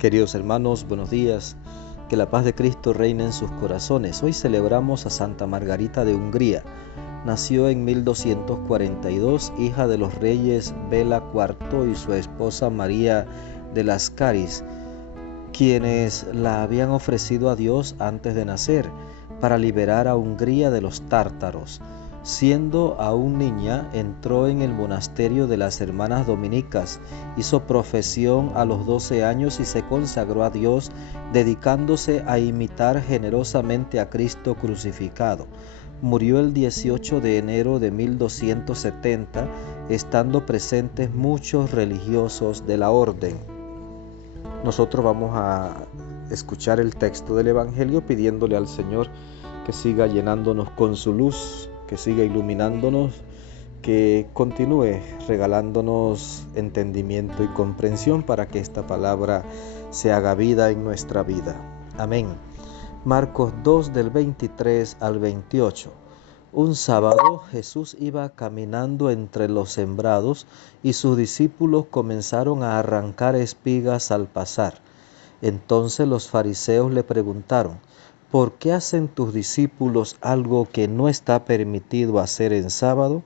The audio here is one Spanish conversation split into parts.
Queridos hermanos, buenos días. Que la paz de Cristo reine en sus corazones. Hoy celebramos a Santa Margarita de Hungría. Nació en 1242, hija de los reyes Bela IV y su esposa María de las Caris, quienes la habían ofrecido a Dios antes de nacer para liberar a Hungría de los tártaros. Siendo aún niña, entró en el monasterio de las hermanas dominicas, hizo profesión a los 12 años y se consagró a Dios, dedicándose a imitar generosamente a Cristo crucificado. Murió el 18 de enero de 1270, estando presentes muchos religiosos de la orden. Nosotros vamos a escuchar el texto del Evangelio pidiéndole al Señor que siga llenándonos con su luz, que siga iluminándonos, que continúe regalándonos entendimiento y comprensión para que esta palabra se haga vida en nuestra vida. Amén. Marcos 2 del 23 al 28. Un sábado Jesús iba caminando entre los sembrados y sus discípulos comenzaron a arrancar espigas al pasar. Entonces los fariseos le preguntaron: ¿por qué hacen tus discípulos algo que no está permitido hacer en sábado?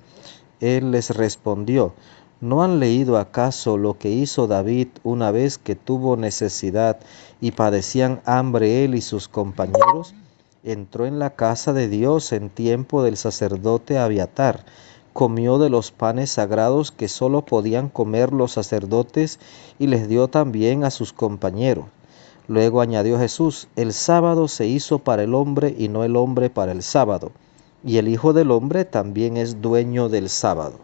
Él les respondió: ¿no han leído acaso lo que hizo David una vez que tuvo necesidad y padecían hambre él y sus compañeros? Entró en la casa de Dios en tiempo del sacerdote Abiatar, comió de los panes sagrados que solo podían comer los sacerdotes y les dio también a sus compañeros. Luego añadió Jesús: el sábado se hizo para el hombre y no el hombre para el sábado, y el Hijo del Hombre también es dueño del sábado.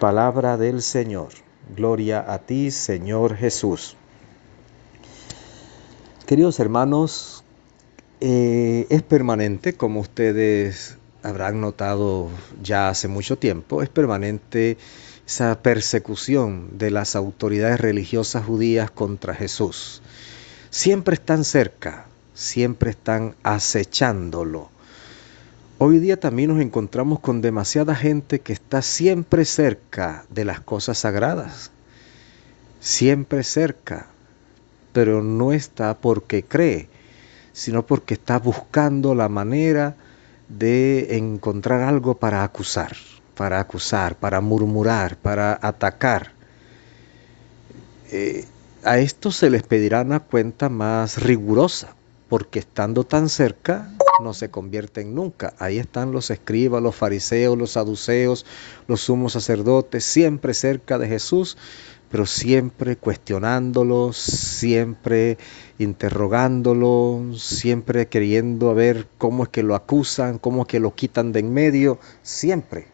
Palabra del Señor. Gloria a ti, Señor Jesús. Queridos hermanos, es permanente, como ustedes habrán notado ya hace mucho tiempo, es permanente esa persecución de las autoridades religiosas judías contra Jesús. Siempre están cerca, siempre están acechándolo. Hoy día también nos encontramos con demasiada gente que está siempre cerca de las cosas sagradas, siempre cerca, pero no está porque cree, sino porque está buscando la manera de encontrar algo para acusar, para murmurar, para atacar. A estos se les pedirá una cuenta más rigurosa, porque estando tan cerca no se convierten nunca. Ahí están los escribas, los fariseos, los saduceos, los sumos sacerdotes, siempre cerca de Jesús, pero siempre cuestionándolo, siempre interrogándolo, siempre queriendo ver cómo es que lo acusan, cómo es que lo quitan de en medio, siempre.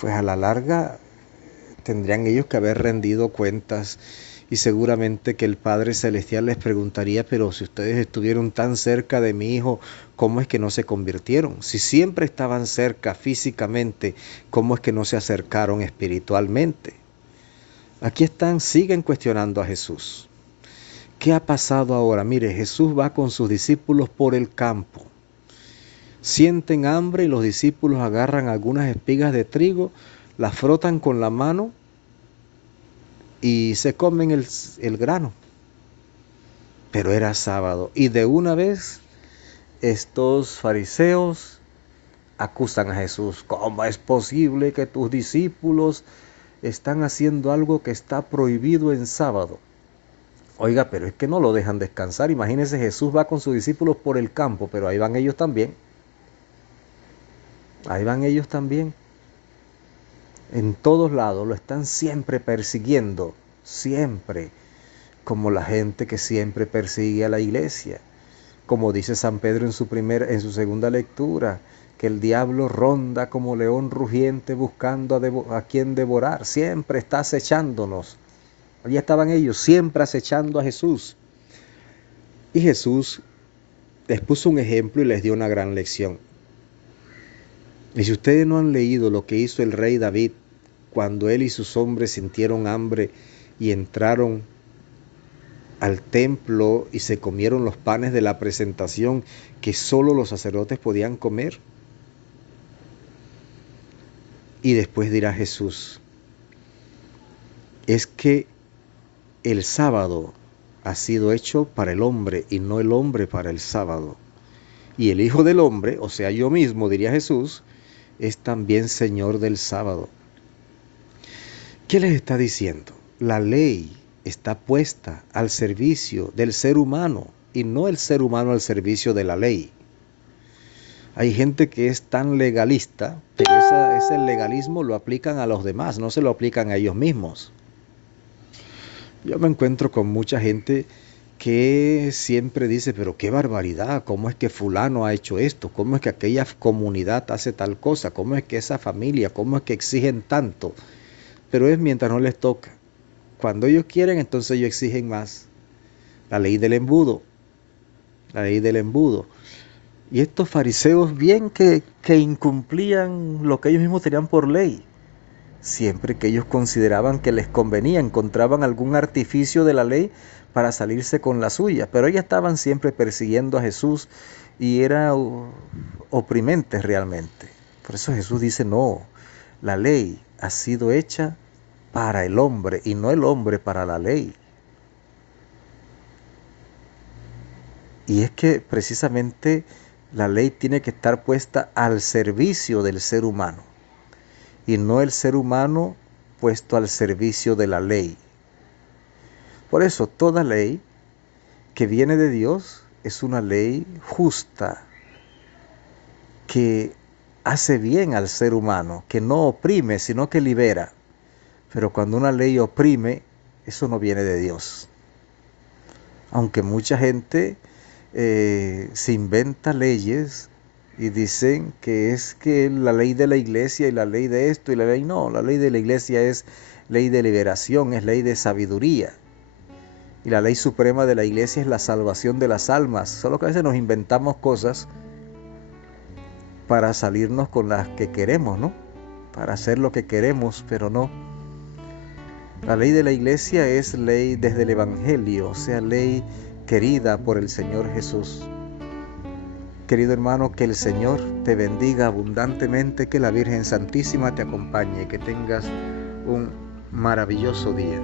Pues a la larga tendrían ellos que haber rendido cuentas y seguramente que el Padre Celestial les preguntaría: pero si ustedes estuvieron tan cerca de mi Hijo, ¿cómo es que no se convirtieron? Si siempre estaban cerca físicamente, ¿cómo es que no se acercaron espiritualmente? Aquí están, siguen cuestionando a Jesús. ¿Qué ha pasado ahora? Mire, Jesús va con sus discípulos por el campo. Sienten hambre y los discípulos agarran algunas espigas de trigo, las frotan con la mano y se comen el grano. Pero era sábado y de una vez estos fariseos acusan a Jesús: ¿cómo es posible que tus discípulos están haciendo algo que está prohibido en sábado? Oiga, pero es que no lo dejan descansar. Imagínense, Jesús va con sus discípulos por el campo, pero ahí van ellos también. Ahí van ellos también. En todos lados lo están siempre persiguiendo, siempre, como la gente que siempre persigue a la iglesia. Como dice San Pedro en su segunda lectura, que el diablo ronda como león rugiente buscando a quien devorar. Siempre está acechándonos. Allí estaban ellos, siempre acechando a Jesús. Y Jesús les puso un ejemplo y les dio una gran lección. Y si ustedes no han leído lo que hizo el rey David cuando él y sus hombres sintieron hambre y entraron al templo y se comieron los panes de la presentación que solo los sacerdotes podían comer. Y después dirá Jesús: es que el sábado ha sido hecho para el hombre y no el hombre para el sábado. Y el Hijo del Hombre, o sea, yo mismo, diría Jesús, es también Señor del sábado. ¿Qué les está diciendo? La ley está puesta al servicio del ser humano y no el ser humano al servicio de la ley. Hay gente que es tan legalista, pero ese legalismo lo aplican a los demás, no se lo aplican a ellos mismos. Yo me encuentro con mucha gente que siempre dice, pero qué barbaridad, ¿cómo es que fulano ha hecho esto? ¿Cómo es que aquella comunidad hace tal cosa? ¿Cómo es que esa familia? ¿Cómo es que exigen tanto? Pero es mientras no les toca. Cuando ellos quieren, entonces ellos exigen más. La ley del embudo. La ley del embudo. Y estos fariseos bien que incumplían lo que ellos mismos tenían por ley. Siempre que ellos consideraban que les convenía, encontraban algún artificio de la ley para salirse con la suya. Pero ellos estaban siempre persiguiendo a Jesús y era oprimente realmente. Por eso Jesús dice, no, la ley ha sido hecha para el hombre y no el hombre para la ley. Y es que precisamente la ley tiene que estar puesta al servicio del ser humano y no el ser humano puesto al servicio de la ley. Por eso toda ley que viene de Dios es una ley justa, que hace bien al ser humano, que no oprime, sino que libera. Pero cuando una ley oprime, eso no viene de Dios. Aunque mucha gente se inventa leyes y dicen que es que la ley de la iglesia y la ley de esto y la ley no, la ley de la iglesia es ley de liberación, es ley de sabiduría. Y la ley suprema de la iglesia es la salvación de las almas. Solo que a veces nos inventamos cosas para salirnos con las que queremos, ¿no? Para hacer lo que queremos, pero no. La ley de la iglesia es ley desde el Evangelio, o sea, ley querida por el Señor Jesús. Querido hermano, que el Señor te bendiga abundantemente, que la Virgen Santísima te acompañe, que tengas un maravilloso día.